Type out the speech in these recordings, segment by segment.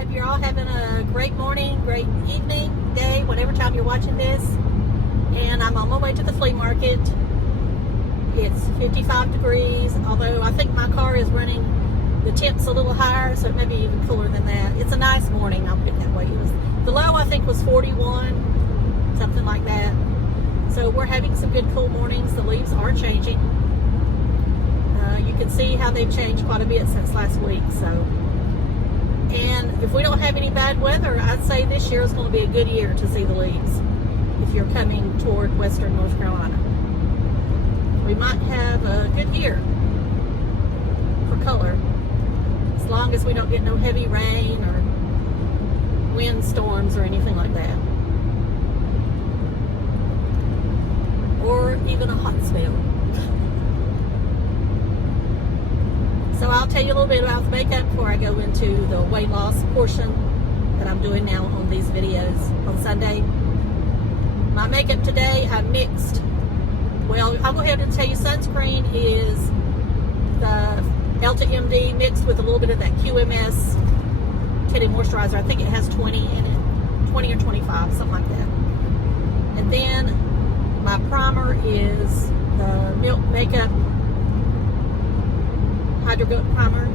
Hope you're all having a great morning, great evening, day, whatever time you're watching this. And I'm on my way to the flea market. It's 55 degrees, although I think my car is running the temps a little higher, so it may be even cooler than that. It's a nice morning, I'll put it that way. The low, I think, was 41, something like that. So we're having some good cool mornings. The leaves are changing. You can see how they've changed quite a bit since last week. And if we don't have any bad weather, I'd say this year is going to be a good year to see the leaves if you're coming toward western North Carolina. We might have a good year for color, as long as we don't get no heavy rain or wind storms or anything like that, or even a hot spell. So I'll tell you a little bit about the makeup before I go into the weight loss portion that I'm doing now on these videos on Sunday. My makeup today, I mixed. Well, I'll go ahead and tell you sunscreen is the Elta MD mixed with a little bit of that QMS Teddy moisturizer. I think it has 20 in it, 20 or 25, something like that. And then my primer is the Milk Makeup Hydrogrip primer.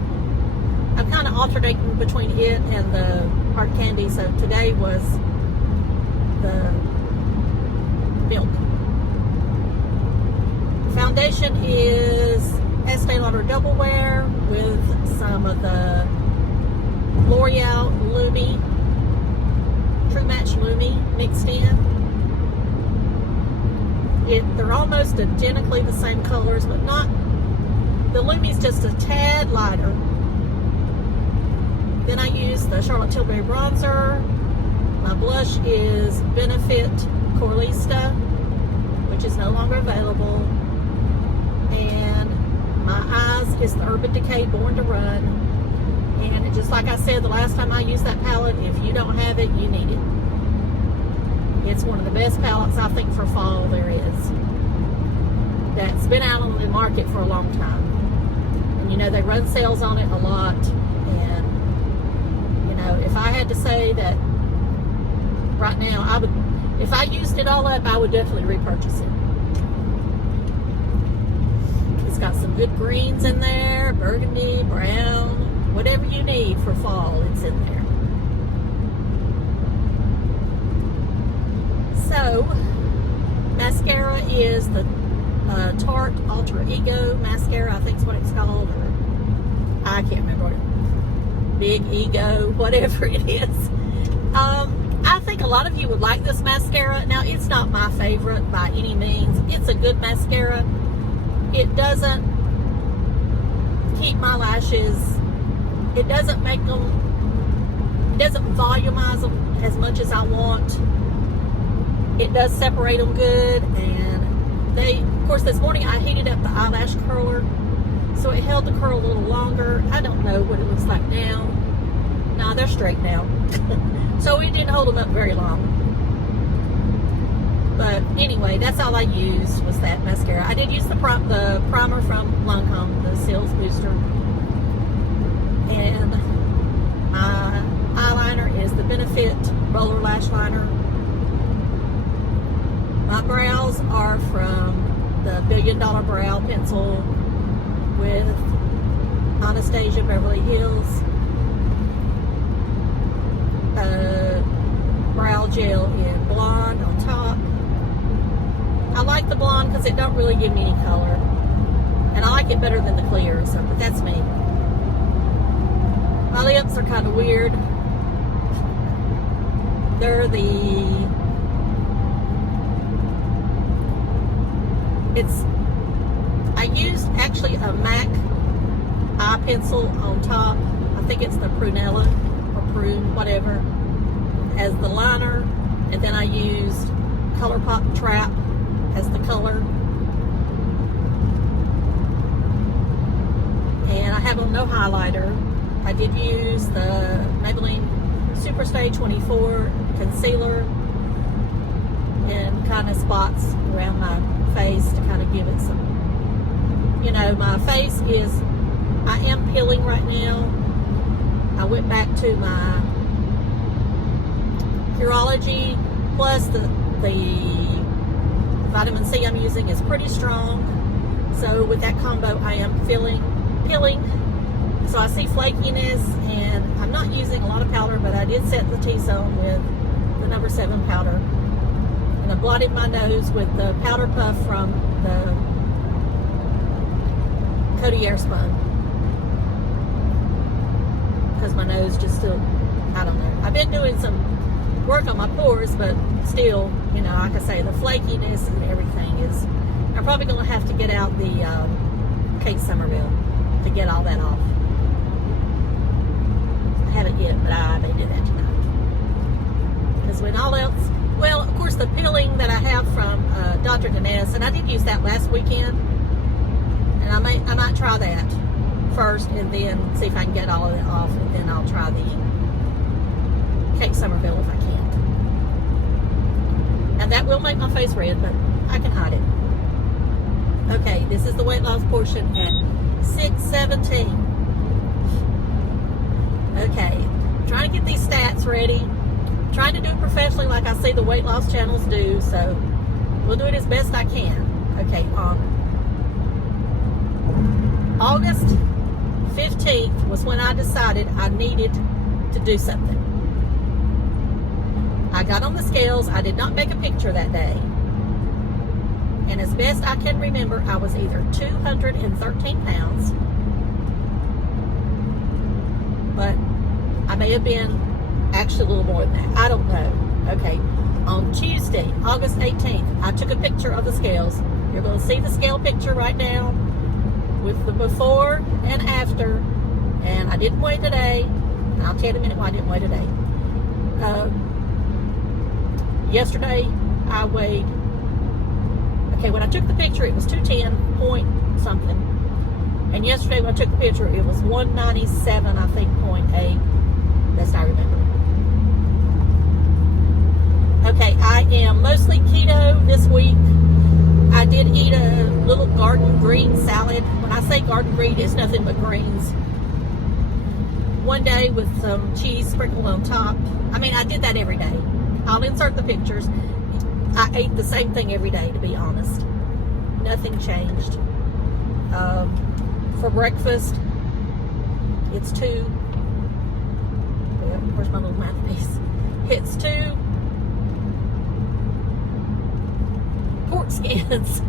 I'm kind of alternating between it and the Hard Candy, so today was the Milk. Foundation is Estee Lauder Doublewear with some of the L'oreal Lumi True Match Lumi mixed in. They're almost identically the same colors, but not. The Lumi's just a tad lighter. Then I use the Charlotte Tilbury bronzer. My blush is Benefit Corlista, which is no longer available. And my eyes is the Urban Decay Born to Run. And just like I said the last time I used that palette, if you don't have it, you need it. It's one of the best palettes, I think, for fall there is. That's been out on the market for a long time. And you know, they run sales on it a lot. And, you know, if I had to say that right now, if I used it all up, I would definitely repurchase it. It's got some good greens in there, burgundy, brown, whatever you need for fall, it's in there. So, mascara is the Tarte Alter Ego mascara, I think is what it's called, or I can't remember what Big Ego, whatever it is. I think a lot of you would like this mascara. Now, it's not my favorite by any means. It's a good mascara. It doesn't keep my lashes. It doesn't make them, it doesn't volumize them as much as I want. It does separate them good, and of course, this morning I heated up the eyelash curler, so it held the curl a little longer. I don't know what it looks like now. Nah, they're straight now. So it didn't hold them up very long. But anyway, that's all I used was that mascara. I did use the primer from Lancome, the Sales Booster. And my eyeliner is the Benefit Roller Lash Liner. My brows are from the $1 Billion Brow Pencil with Anastasia Beverly Hills brow gel in blonde on top. I like the blonde because it don't really give me any color, and I like it better than the clear, so, but that's me. My lips are kind of weird. They're I used actually a MAC eye pencil on top. I think it's the Prunella or Prune, whatever, as the liner. And then I used ColourPop Trap as the color. And I have on no highlighter. I did use the Maybelline Superstay 24 concealer in kind of spots around my face to kind of give it some, you know, my face is, I am peeling right now. I I went back to my Curology, plus the vitamin C I'm using is pretty strong. So with that combo, I am peeling. So I see flakiness, and I'm not using a lot of powder, but I did set the T-zone with the number 7 powder. And I blotted my nose with the powder puff from the Coty Airspun. Because my nose just still, I don't know. I've been doing some work on my pores, but still, you know, like I say, the flakiness and everything is, I'm probably going to have to get out the Kate Somerville to get all that off. I haven't yet, but I may do that tonight. Because when all else, well, of course, the peeling that I have from Dr. Ganes, and I did use that last weekend, and I might try that first, and then see if I can get all of it off, and then I'll try the Kate Somerville if I can. And that will make my face red, but I can hide it. Okay, this is the weight loss portion at 6:17. Okay, trying to get these stats ready. Trying to do it professionally like I see the weight loss channels do, so we'll do it as best I can. Okay, August 15th was when I decided I needed to do something. I got on the scales. I did not make a picture that day. And as best I can remember, I was either 213 pounds, but I may have been actually a little more than that. I don't know. Okay. On Tuesday, August 18th, I took a picture of the scales. You're going to see the scale picture right now with the before and after. And I didn't weigh today. And I'll tell you in a minute why I didn't weigh today. Yesterday, I weighed, okay, when I took the picture, it was 210 point something. And yesterday, when I took the picture, it was 197, I think, 0.8. Best I remember. Okay, I am mostly keto this week. I did eat a little garden green salad. When I say garden green, it's nothing but greens. One day with some cheese sprinkled on top. I mean, I did that every day. I'll insert the pictures. I ate the same thing every day, to be honest. Nothing changed. For breakfast, it's where's my little mouthpiece? It's 2 pork skins.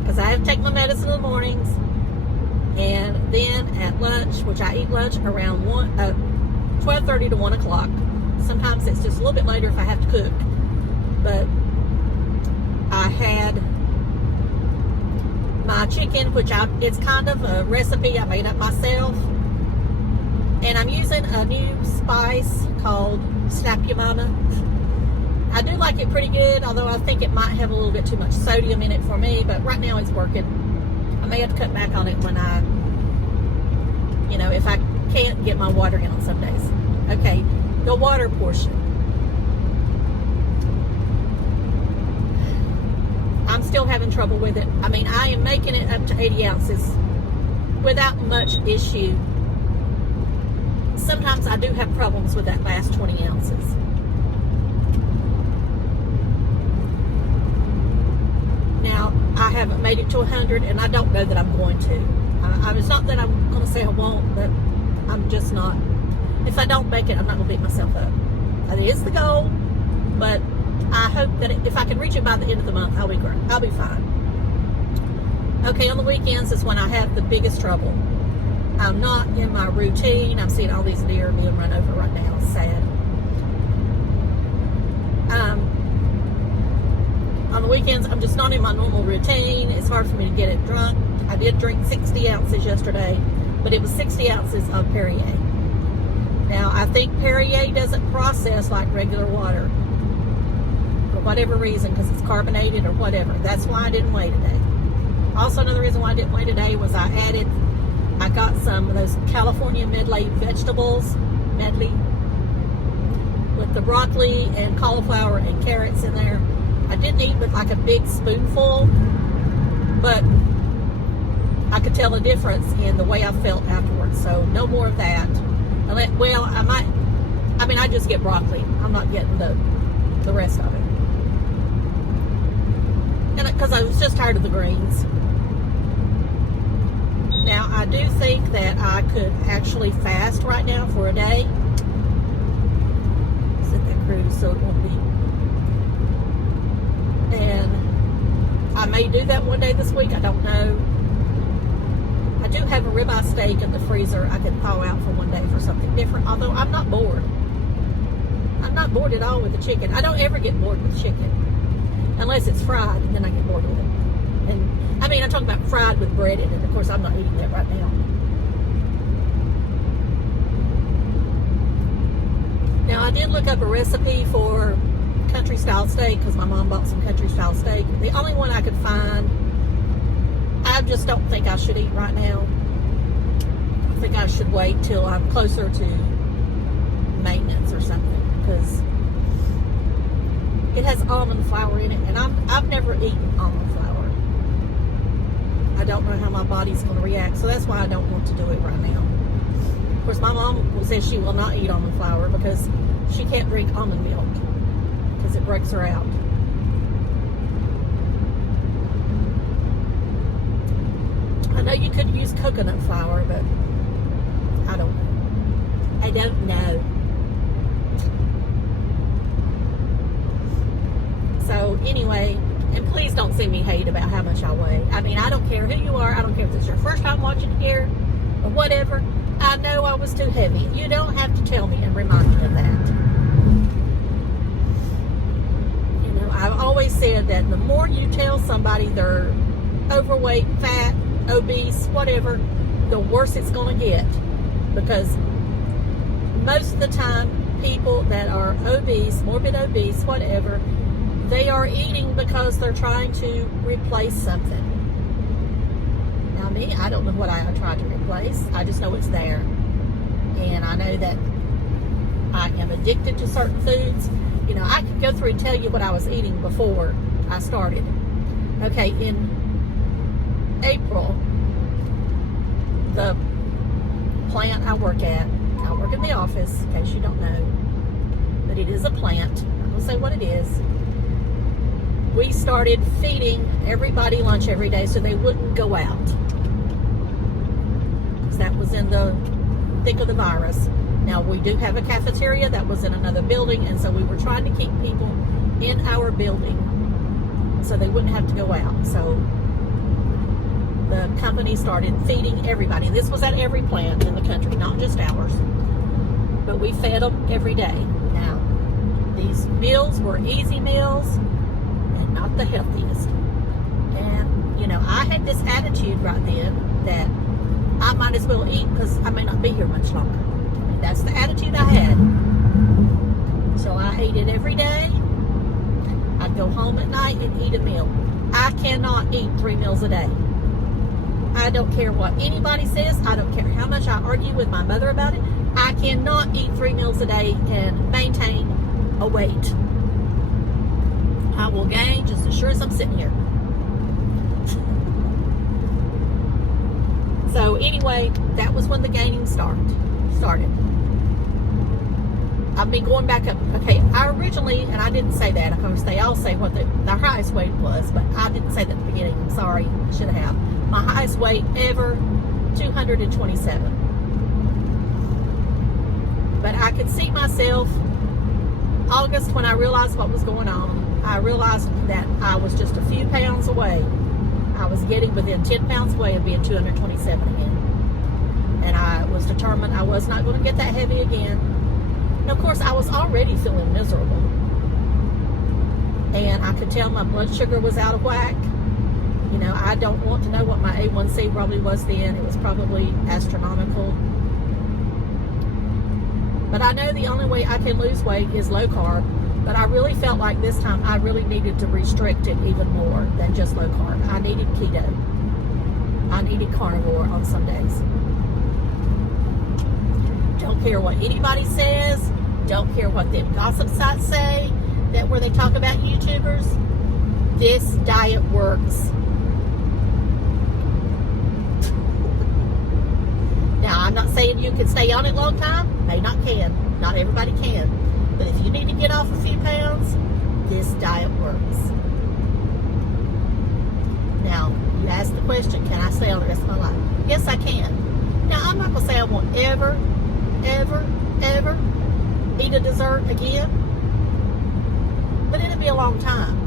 Because I have to take my medicine in the mornings. And then at lunch, which I eat lunch around 12:30 to 1 o'clock. Sometimes it's just a little bit later if I have to cook. But I had my chicken, which it's kind of a recipe I made up myself. And I'm using a new spice called Snap Your Mama. I do like it pretty good, although I think it might have a little bit too much sodium in it for me, but right now it's working. I may have to cut back on it when if I can't get my water in on some days. Okay, the water portion. I'm still having trouble with it. I mean, I am making it up to 80 ounces without much issue. Sometimes I do have problems with that last 20 ounces. Now, I haven't made it to 100, and I don't know that I'm going to. It's not that I'm going to say I won't, but I'm just not. If I don't make it, I'm not going to beat myself up. That is the goal, but I hope that if I can reach it by the end of the month, I'll be great. I'll be fine. Okay, on the weekends is when I have the biggest trouble. I'm not in my routine. I'm seeing all these deer being run over right now. It's sad. On the weekends, I'm just not in my normal routine. It's hard for me to get it drunk. I did drink 60 ounces yesterday, but it was 60 ounces of Perrier. Now, I think Perrier doesn't process like regular water for whatever reason, because it's carbonated or whatever. That's why I didn't weigh today. Also, another reason why I didn't weigh today was I got some of those California medley vegetables, with the broccoli and cauliflower and carrots in there. I didn't eat with like a big spoonful, but I could tell a difference in the way I felt afterwards. So no more of that. Well, I might. I mean, I just get broccoli. I'm not getting the rest of it. And because I was just tired of the greens. Now, I do think that I could actually fast right now for a day. Set that cruise so it won't be. And I may do that one day this week. I don't know. I do have a ribeye steak in the freezer I can thaw out for one day for something different. Although I'm not bored. I'm not bored at all with the chicken. I don't ever get bored with chicken. Unless it's fried, and then I get bored with it. And I mean, I'm talking about fried with bread in it. And of course, I'm not eating that right now. Now, I did look up a recipe for country style steak because my mom bought some country style steak. The only one I could find, I just don't think I should eat right now. I think I should wait till I'm closer to maintenance or something, because it has almond flour in it, and I've never eaten almond flour. I don't know how my body's going to react, so that's why I don't want to do it right now. Of course, my mom says she will not eat almond flour because she can't drink almond milk because it breaks her out. I know you could use coconut flour, but I don't know. I don't know. So anyway, and please don't send me hate about how much I weigh. I mean, I don't care who you are. I don't care if it's your first time watching here or whatever. I know I was too heavy. You don't have to tell me and remind me of that. You know, I've always said that the more you tell somebody they're overweight, fat, obese, whatever, the worse it's going to get. Because most of the time, people that are obese, morbid obese, whatever, they are eating because they're trying to replace something. Now me, I don't know what I tried to replace. I just know it's there. And I know that I am addicted to certain foods. You know, I could go through and tell you what I was eating before I started. Okay, in April, the plant I work at, I work in the office, in case you don't know, but it is a plant. I'm going to say what it is. We started feeding everybody lunch every day so they wouldn't go out. Because that was in the thick of the virus. Now, we do have a cafeteria that was in another building, and so we were trying to keep people in our building so they wouldn't have to go out. So the company started feeding everybody. This was at every plant in the country, not just ours. But we fed them every day. Now, these meals were easy meals, not the healthiest. And, you know, I had this attitude right then that I might as well eat because I may not be here much longer. And that's the attitude I had. So I ate it every day. I'd go home at night and eat a meal. I cannot eat 3 meals a day. I don't care what anybody says. I don't care how much I argue with my mother about it. I cannot eat 3 meals a day and maintain a weight. I will gain just as sure as I'm sitting here. So anyway, that was when the gaining started. I've been going back up. Okay, I originally, and I didn't say that. Of course, they all say what the highest weight was, but I didn't say that at the beginning. I'm sorry. I should have. My highest weight ever, 227. But I could see myself, August, when I realized what was going on, I realized that I was just a few pounds away. I was getting within 10 pounds away of being 227 again. And I was determined I was not going to get that heavy again. And of course, I was already feeling miserable. And I could tell my blood sugar was out of whack. You know, I don't want to know what my A1C probably was then. It was probably astronomical. But I know the only way I can lose weight is low carb. But I really felt like this time I really needed to restrict it even more than just low carb. I needed keto. I needed carnivore on some days. Don't care what anybody says. Don't care what them gossip sites say, that where they talk about YouTubers. This diet works. Now, I'm not saying you can stay on it long time. May not can. Not everybody can. But if you need to get off a few pounds, this diet works. Now, you ask the question, can I stay on the rest of my life? Yes, I can. Now, I'm not going to say I won't ever eat a dessert again. But it'll be a long time.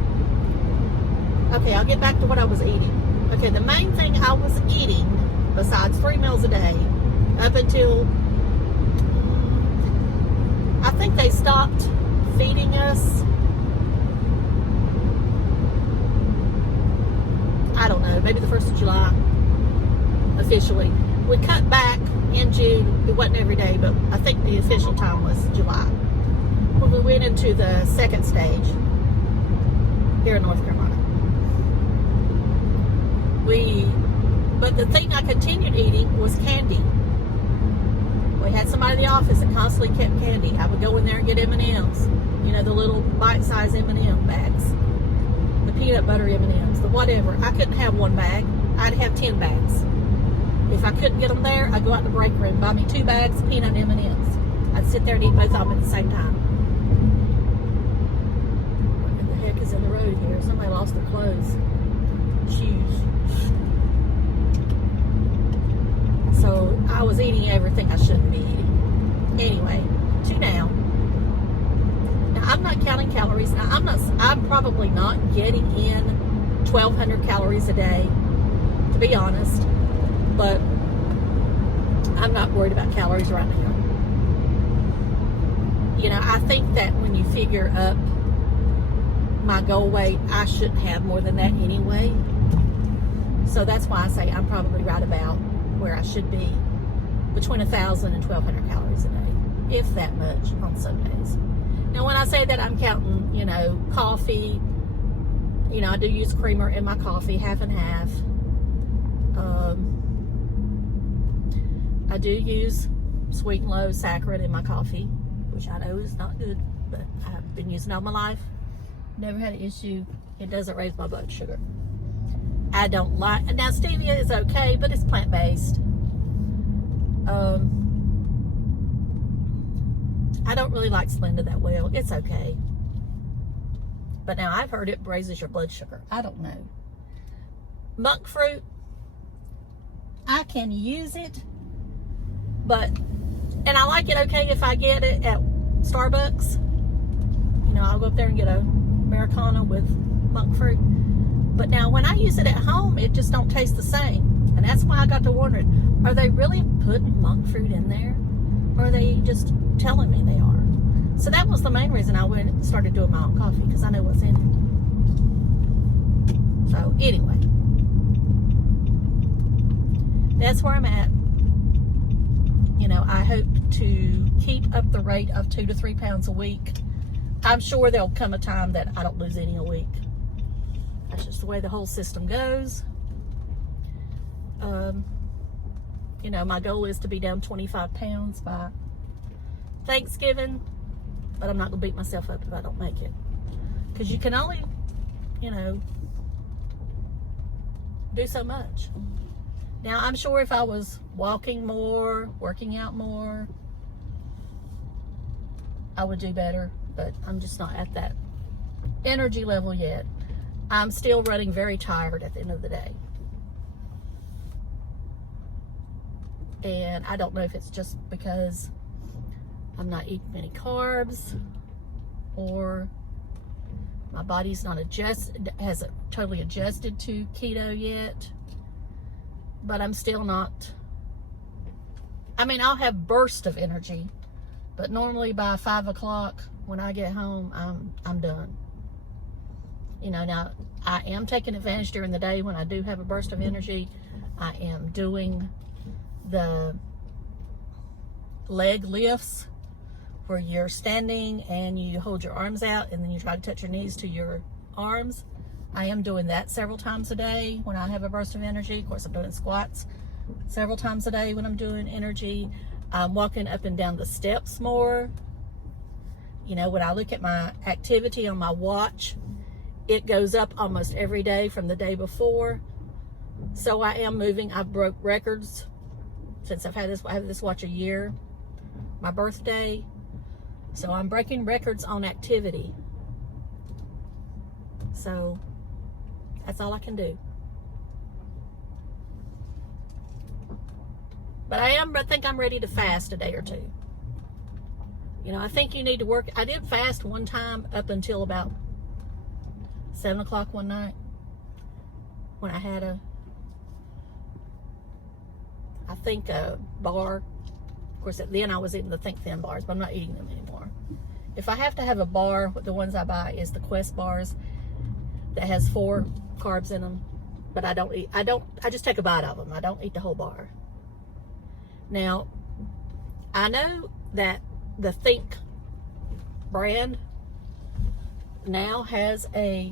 Okay, I'll get back to what I was eating. Okay, the main thing I was eating, besides 3 meals a day, up until I think they stopped feeding us, I don't know, maybe the 1st of July, officially. We cut back in June. It wasn't every day, but I think the official time was July, when we went into the second stage here in North Carolina. But the thing I continued eating was candy. We had somebody in the office that constantly kept candy. I would go in there and get M&Ms, you know, the little bite-sized M&M bags, the peanut butter M&Ms, the whatever. I couldn't have one bag. I'd have 10 bags. If I couldn't get them there, I'd go out in the break room, buy me 2 bags of peanut M&Ms. I'd sit there and eat both of them at the same time. What in the heck is in the road here? Somebody lost their clothes. Shoes. So I was eating everything I shouldn't be eating. Anyway, to now. Now I'm not counting calories. Now I'm probably not getting in 1,200 calories a day, to be honest. But I'm not worried about calories right now. You know, I think that when you figure up my goal weight, I shouldn't have more than that anyway. So that's why I say I'm probably right about where I should be, between 1,000 and 1,200 calories a day, if that much on some days. Now, when I say that, I'm counting, you know, coffee. You know, I do use creamer in my coffee, half and half. I do use sweet and low saccharin in my coffee, which I know is not good, but I've been using it all my life. Never had an issue. It doesn't raise my blood sugar. I don't like, now stevia is okay, but it's plant-based. I don't really like Splenda that well. It's okay. But now I've heard it raises your blood sugar. I don't know. Monk fruit, I can use it, but, and I like it okay if I get it at Starbucks. You know, I'll go up there and get a Americano with monk fruit. But now when I use it at home, it just don't taste the same. And that's why I got to wondering, are they really putting monk fruit in there? Or are they just telling me they are? So that was the main reason I went and started doing my own coffee, because I know what's in it. So anyway, that's where I'm at. You know, I hope to keep up the rate of 2 to 3 pounds a week. I'm sure there'll come a time that I don't lose any a week. That's just the way the whole system goes. You know, my goal is to be down 25 pounds by Thanksgiving, but I'm not going to beat myself up if I don't make it. Because you can only, you know, do so much. Now, I'm sure if I was walking more, working out more, I would do better, but I'm just not at that energy level yet. I'm still running very tired at the end of the day. And I don't know if it's just because I'm not eating many carbs, or my body's not hasn't totally adjusted to keto yet. But I'm still not, I mean, I'll have bursts of energy, but normally by 5 o'clock when I get home, I'm done. You know, now I am taking advantage during the day when I do have a burst of energy. I am doing the leg lifts where you're standing and you hold your arms out and then you try to touch your knees to your arms. I am doing that several times a day when I have a burst of energy. Of course, I'm doing squats several times a day when I'm doing energy. I'm walking up and down the steps more. You know, when I look at my activity on my watch, it goes up almost every day from the day before. So I am moving. I've broke records since I have this watch a year, my birthday. So I'm breaking records on activity. So that's all I can do. But I think I'm ready to fast a day or two. You know, I think you need to work. I did fast one time up until about 7 o'clock one night when I had a bar. Of course, then I was eating the Think Thin bars, but I'm not eating them anymore. If I have to have a bar, the ones I buy is the Quest bars that has 4 carbs in them. But I just take a bite of them. I don't eat the whole bar. Now, I know that the Think brand now has a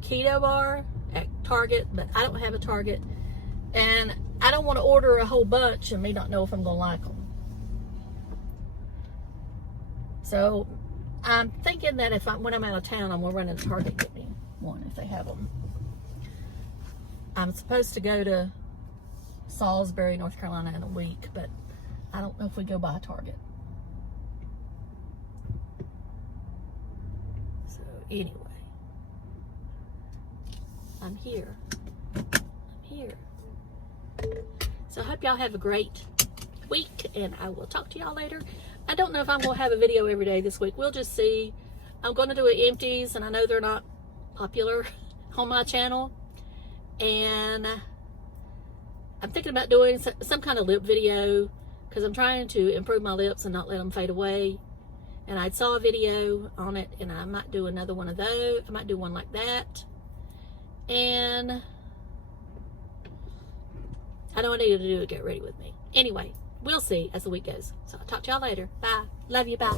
keto bar at Target, but I don't have a Target, and I don't want to order a whole bunch and me not know if I'm gonna like them. So I'm thinking that when I'm out of town, I'm gonna run into Target and get me one if they have them. I'm supposed to go to Salisbury, North Carolina in a week, but I don't know if we go by Target. So anyway, I'm here. So I hope y'all have a great week, and I will talk to y'all later. I don't know if I'm going to have a video every day this week. We'll just see. I'm going to do empties, and I know they're not popular on my channel. And I'm thinking about doing some kind of lip video because I'm trying to improve my lips and not let them fade away. And I saw a video on it, and I might do another one of those. I might do one like that. And I know what I need to do to get ready with me. Anyway, we'll see as the week goes. So I'll talk to y'all later. Bye. Love you. Bye.